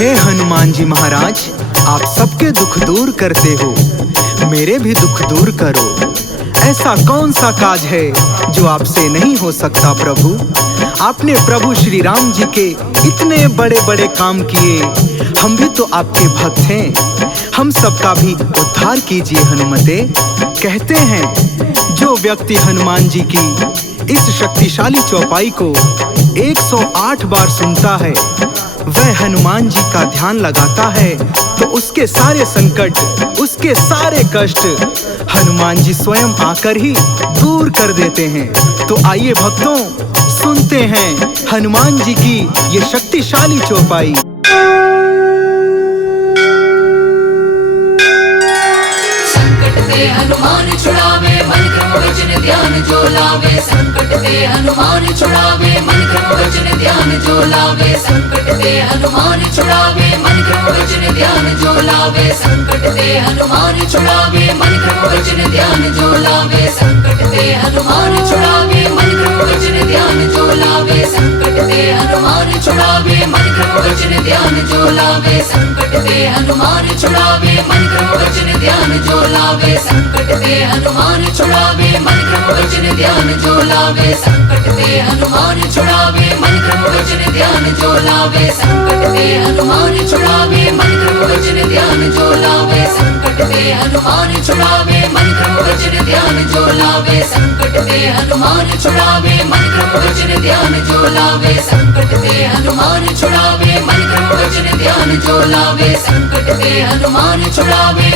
हे हनुमान जी महाराज, आप सबके दुख दूर करते हो, मेरे भी दुख दूर करो। ऐसा कौन सा काज है जो आपसे नहीं हो सकता प्रभु? आपने प्रभु श्री राम जी के इतने बड़े बड़े काम किए, हम भी तो आपके भक्त हैं, हम सबका भी उद्धार कीजिए हनुमते। कहते हैं जो व्यक्ति हनुमान जी की इस शक्तिशाली चौपाई को 108 बार सुनता है, वह हनुमान जी का ध्यान लगाता है, तो उसके सारे संकट, उसके सारे कष्ट हनुमान जी स्वयं आकर ही दूर कर देते हैं। तो आइए भक्तों, सुनते हैं हनुमान जी की ये शक्तिशाली चौपाई। संकट ते हनुमान छुड़ावे, मन क्रम वचन ध्यान जो लावे। संकट ते हनुमान छुड़ावे, मन क्रम वचन ध्यान जो लावे। संकट ते हनुमान छुड़ावे, मन क्रम वचन ध्यान जो लावे। संकट ते हनुमान छुड़ावे, मन क्रम वचन ध्यान जो लावे। संकट ते हनुमान छुड़ावे, मन क्रम वचन ध्यान जो लावे। संकट ते हनुमान छुड़ावे, मन क्रम वचन ध्यान जो लावे। संकट ते हनुमान छुड़ावे, मन क्रम वचन ध्यान जो लावे। संकट ते हनुमान छुड़ावे, मन क्रम वचन ध्यान जो लावे। संकट ते हनुमान छुड़ावे, मन क्रम वचन ध्यान जो लावे। संकट ते हनुमान छुड़ावे, मन क्रम वचन ध्यान जो लावे। संकट ते हनुमान छुड़ावे, मन क्रम वचन ध्यान जो लावे। संकट ते हनुमान छुड़ावे, मन क्रम वचन ध्यान जो लावे। संकट ते हनुमान छुड़ावे, मन क्रम वचन ध्यान जो लावे। संकट ते हनुमान छुड़ावे, मन क्रम वचन ध्यान जो लावे। संकट ते हनुमान छुड़ावे,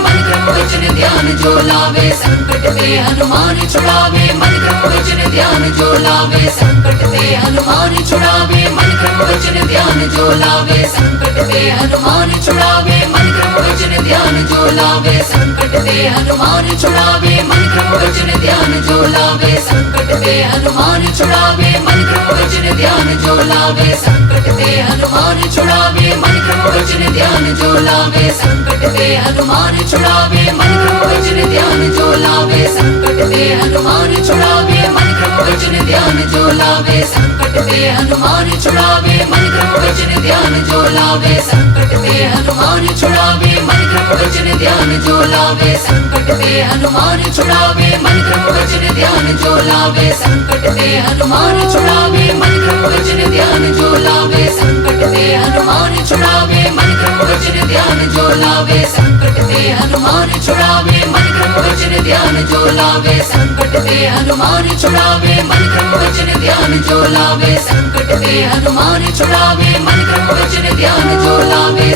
मन क्रम वचन ध्यान जो लावे। संकट ते हनुमान छुड़ावे, मन क्रम वचन ध्यान जो लावे। संकट ते हनुमान छुड़ावे, मन क्रम वचन ध्यान जो लावे। संकट ते हनुमान छुड़ावे, मन क्रम वचन ध्यान जो लावे। संकट ते हनुमान छुड़ावे, मन क्रम वचन ध्यान जो लावे। संकट ते हनुमान छुड़ावे, मन क्रम वचन ध्यान जो लावे। संकट ते हनुमान छुड़ावे, मन क्रम वचन ध्यान जो लावे। संकट ते हनुमान छुड़ावे, मन क्रम वचन ध्यान जो लावे। संकट ते हनुमान छुड़ावे, मन क्रम वचन ध्यान जो लावे। संकट ते हनुमान छुड़ावे, मन क्रम वचन ध्यान जो लावे। संकट ते हनुमान छुड़ावे, मन क्रम वचन ध्यान जो लावे। संकट ते हनुमान छुड़ावे, मन क्रम वचन ध्यान जो लावे। संकट ते हनुमान छुड़ावे, मन क्रम वचन ध्यान जो लावे। संकट ते हनुमान छुड़ावे, मन क्रम वचन ध्यान जो लावे। संकट ते हनुमान छुड़ावे, मन क्रम वचन ध्यान जो लावे। संकट ते हनुमान छुड़ावे, मन क्रम वचन ध्यान जो लावे। संकट ते हनुमान छुड़ावे, मन क्रम वचन ध्यान जो लावे। संकट ते हनुमान छुड़ावे, मन क्रम वचन ध्यान जो लावे।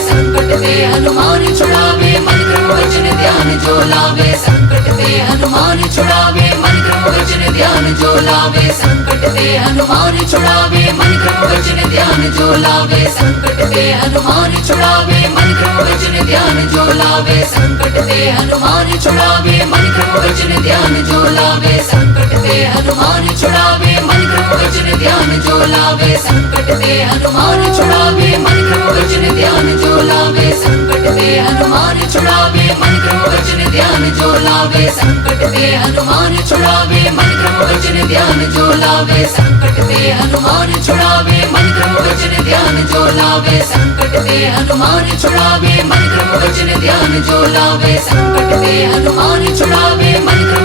संकट ते हनुमान छुड़ावे, मन क्रम वचन ध्यान जो लावे। संकट ते हनुमान छुड़ावे, मन क्रम वचन ध्यान जो लावे। संकट ते हनुमान छुड़ावे, मन क्रम वचन ध्यान जो लावे। संकट ते हनुमान छुड़ावे, मन क्रम वचन ध्यान जो लावे। संकट ते हनुमान छुड़ावे, मन क्रम वचन ध्यान जो लावे। संकट ते हनुमान छुड़ावे, मन क्रम वचन ध्यान जो लावे। संकट ते हनुमान छुड़ावे, मन क्रम वचन ध्यान जो लावे। संकट ते हनुमान छुड़ावे, मन क्रम वचन ध्यान जो लावे। संकट ते हनुमान छुड़ावे, मन क्रम वचन ध्यान जो लावे। संकट ते हनुमान छुड़ावे, मन क्रम वचन ध्यान जो लावे। संकट ते हनुमान छुड़ावे, मन क्रम वचन ध्यान जो लावे। संकट ते हनुमान छुड़ावे, मन क्रम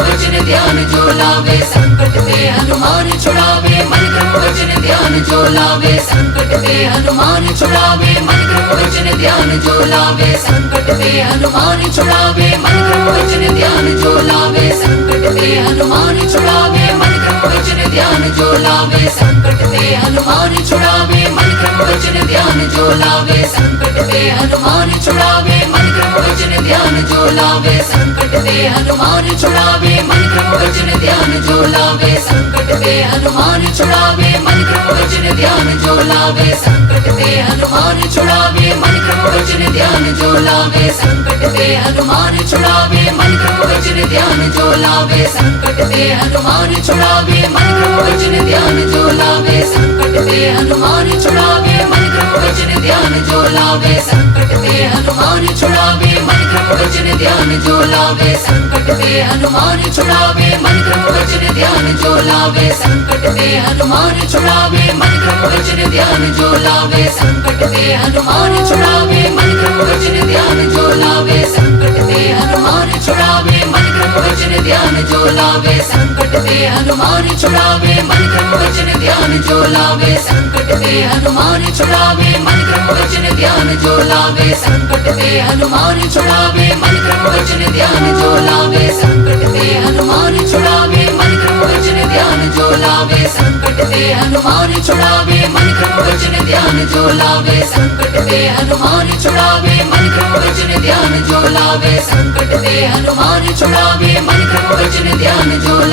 वचन ध्यान जो लावे। संकट ते हनुमान छुड़ावे, मन क्रम वचन ध्यान जो लावे। संकट ते हनुमान छुड़ावे, मन क्रम वचन ध्यान जो लावे। संकट ते हनुमान छुड़ावे, मन क्रम वचन ध्यान जो लावे। संकट ते हनुमान छुड़ावे, मन क्रम वचन ध्यान जो लावे। संकट ते हनुमान छुड़ावे, मन क्रम वचन ध्यान जो लावे। संकट ते हनुमान छुड़ावे, मन क्रम वचन ध्यान जो लावे। संकट ते हनुमान छुड़ावे, मन क्रम वचन ध्यान जो लावे। संकट ते हनुमान छुड़ावे, मन क्रम वचन ध्यान जो लावे। संकट ते हनुमान छुड़ावे, मन क्रम वचन ध्यान जो लावे। संकट ते हनुमान छुड़ावे, मन क्रम वचन ध्यान जो लावे। संकट ते हनुमान छुड़ावे, मन क्रम वचन ध्यान जो लावे। संकट ते हनुमान छुड़ावे, मन क्रम वचन ध्यान जो लावे। संकट ते हनुमान छुड़ावे, मन क्रम वचन ध्यान जो लावे। लावे संकट ते हनुमान छुड़ावे मन क्रम वचन ध्यान जो लावे संकट ते हनुमान छुड़ावे मन क्रम वचन ध्यान जो लावे संकट ते हनुमान छुड़ावे मन क्रम वचन ध्यान जो लावे संकट ते हनुमान छुड़ावे मन क्रम वचन ध्यान जो लावे संकट ते हनुमान छुड़ावे मन क्रम वचन ध्यान जो लावे संकट ते हनुमान छुड़ावे मन क्रम वचन ध्यान जो लावे संकट ते हनुमान छुड़ावे मन क्रम वचन ध्यान जो लावे संकट ते हनुमान छुड़ावे मन क्रम वचन ध्यान जो लावे संकट ते हनुमान छुड़ावे मन क्रम वचन ध्यान जो लावे संकट ते हनुमान छुड़ावे मन क्रम वचन ध्यान जो लावे संकट ते हनुमान छुड़ावे मन क्रम वचन ध्यान जो लावे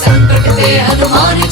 संकट ते हनुमान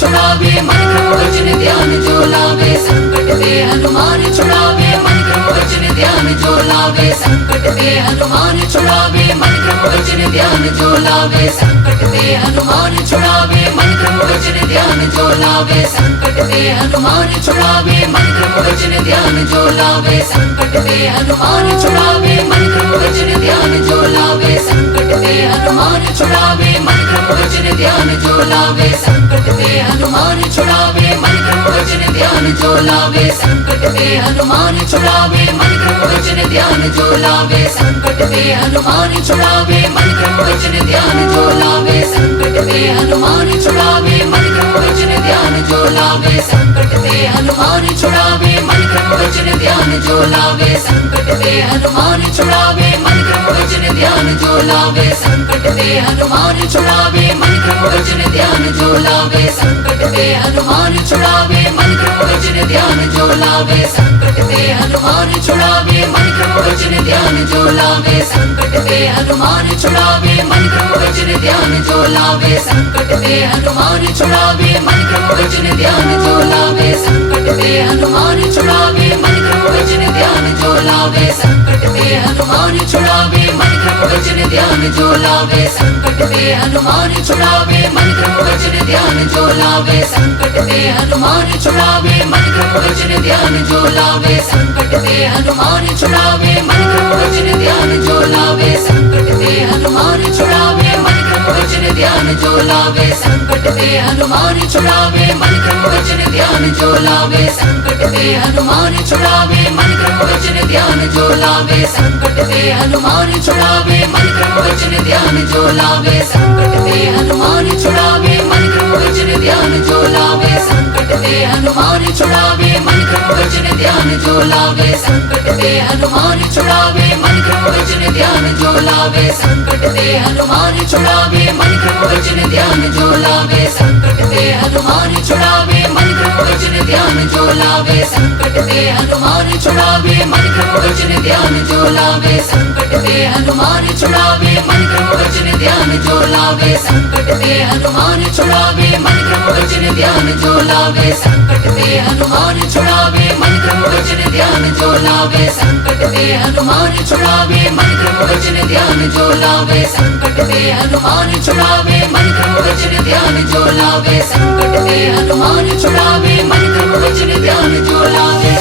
छुड़ावे मन क्रम वचन ध्यान जो लावे संकट ते हनुमान छुड़ावे मन क्रम वचन ध्यान जो लावे संकट ते हनुमान छुड़ावे मन क्रम वचन ध्यान जो लावे संकट ते हनुमान छुड़ावे मन क्रम वचन ध्यान जो लावे संकट ते हनुमान छुड़ावे मन क्रम वचन ध्यान जो लावे संकट ते हनुमान छुड़ावे मन क्रम वचन ध्यान जो लावे संकट ते हनुमान छुड़ावे मन क्रम वचन ध्यान जो लावे संकट ते हनुमान छुड़ावे मन क्रम वचन ध्यान जो लावे संकट ते हनुमान छुड़ावे मन क्रम वचन ध्यान जो लावे संकट ते हनुमान छुड़ावे मन क्रम वचन ध्यान जो लावे संकट ते हनुमान छुड़ावे मन क्रम वचन ध्यान जो लावे संकट ते हनुमान छुड़ावे मन क्रम वचन ध्यान जो लावे संकट ते हनुमान छुड़ावे मन क्रम वचन ध्यान जो लावे संकट ते हनुमान छुड़ावे मन क्रम वचन ध्यान जो लावे संकट ते हनुमान छुड़ावे मन क्रम वचन ध्यान जो लावे संकट ते हनुमान छुड़ावे मन क्रम वचन ध्यान जो लावे संकट ते हनुमान छुड़ावे मन क्रम वचन ध्यान जो लावे संकट ते हनुमान छुड़ावे मन क्रम वचन ध्यान जो लावे संकट ते हनुमान छुड़ावे मन क्रम वचन ध्यान जो लावे संकट ते हनुमान छुड़ावे मन क्रम वचन ध्यान जो लावे संकट ते हनुमान छुड़ावे मन क्रम वचन ध्यान जो लावे संकट ते हनुमान छुड़ावे मन क्रम वचन ध्यान जो लावे संकट ते हनुमान छुड़ावे मन क्रम वचन ध्यान जो लावे संकट ते हनुमान छुड़ावे मन क्रम वचन ध्यान जो लावे संकट ते हनुमान छुड़ावे मन क्रम वचन ध्यान जो लावे संकट ते हनुमान छुड़ावे मन क्रम वचन ध्यान जो लावे संकट ते हनुमान छुड़ावे मन क्रम वचन ध्यान जो लावे संकट ते हनुमान छुड़ावे मन क्रम वचन ध्यान जो लावे संकट ते हनुमान छुड़ावे मन क्रम वचन ध्यान जो लावे संकट ते हनुमान छुड़ावे मन क्रम वचन ध्यान जो लावे संकट ते हनुमान छुड़ावे मन क्रम वचन ध्यान जो लावे संकट ते हनुमान छुड़ावे मन क्रम वचन ध्यान जो लावे संकट ते हनुमान छुड़ावे मन क्रम वचन ध्यान जो लावे संकट ते हनुमान छुड़ावे मन क्रम वचन ध्यान जो लावे संकट ते हनुमान छुड़ावे मन क्रम वचन ध्यान जो लावे संकट ते हनुमान छुड़ावे मन क्रम वचन ध्यान जो लावे संकट ते हनुमान छुड़ावे मन क्रम वचन ध्यान जो लावे संकट ते हनुमान छुड़ावे मन क्रम वचन ध्यान जो लावे संकट ते हनुमान छुड़ावे मन क्रम वचन ध्यान जो लावे संकट ते हनुमान छुड़ावे मन क्रम वचन ध्यान जो लावे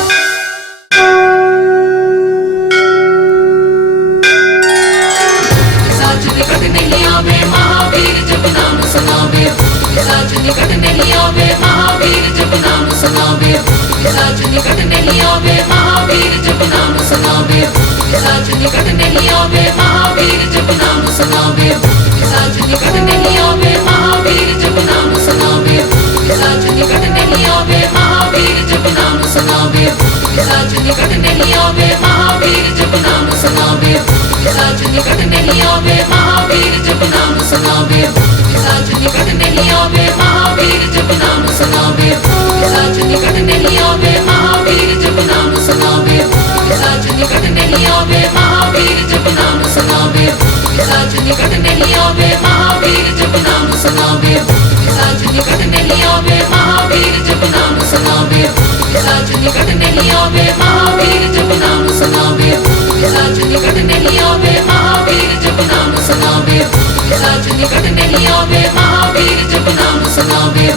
निकट नहीं आवे महावीर जब नाम सुनावे साज निकट नहीं आवे महावीर जब नाम सुनावे साज निकट नहीं आवे महावीर जब नाम सुनावे साज निकट नहीं आवे महावीर जब नाम सुनावे साज निकट नहीं आवे महावीर जब नाम सुनावे साज निकट नहीं आवे महावीर जब नाम सुनावे साज निकट नहीं आवे महावीर जब नाम सुनावे साज निकट नहीं आवे महावीर जब नाम सुनावे साज निकट नहीं आवे महावीर जब नाम सुनावे साज निकट नहीं आवे महावीर जब नाम सुनावे साज निकट नहीं आवे महावीर जब नाम सुनावे साज निकट नहीं आवे महावीर जब नाम सुनावे साज निकट नहीं आवे महावीर जब नाम सुनावे साज निकट नहीं आवे महावीर जब नाम सुनावे साज निकट नहीं आवे महावीर जब नाम सुनावे साज निकट नहीं आवे महावीर जब नाम सुनावे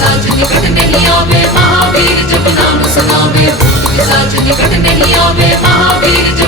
साज निकट नहीं आवे महावीर जब नाम सुनावे साज निकट नहीं आवे महावीर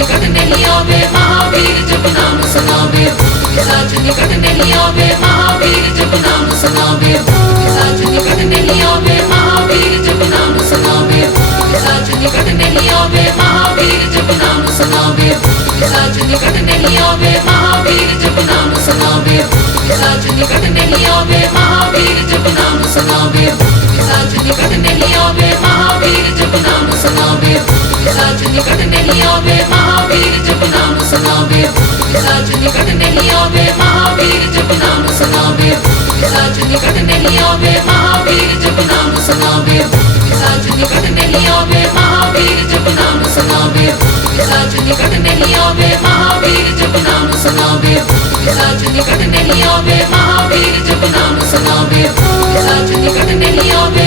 निकट नहीं आवे महावीर जप नाम सुनावे भूत पिशाच निकट नहीं आवे महावीर जप नाम सुनावे भूत पिशाच निकट नहीं आवे महावीर जप नाम सुनावे भूत पिशाच निकट नहीं आवे महावीर जप नाम सुनावे भूत पिशाच निकट नहीं आवे महावीर जप नाम सुनावे भूत पिशाच निकट नहीं आवे महावीर जप नाम सुनावे भूत पिशाच निकट नहीं आवे महावीर जप नाम सुनावे भूत पिशाच निकट नहीं आवे महावीर जप नाम सुनावे भूत पिशाच निकट नहीं आवे महावीर जप नाम सुनावे भूत पिशाच निकट नहीं आवे महावीर जप नाम सुनावे भूत पिशाच निकट नहीं आवे महावीर जप नाम सुनावे भूत पिशाच निकट नहीं आवे महावीर जप नाम सुनावे भूत पिशाच निकट नहीं आवे महावीर जप नाम सुनावे भूत पिशाच निकट नहीं आवे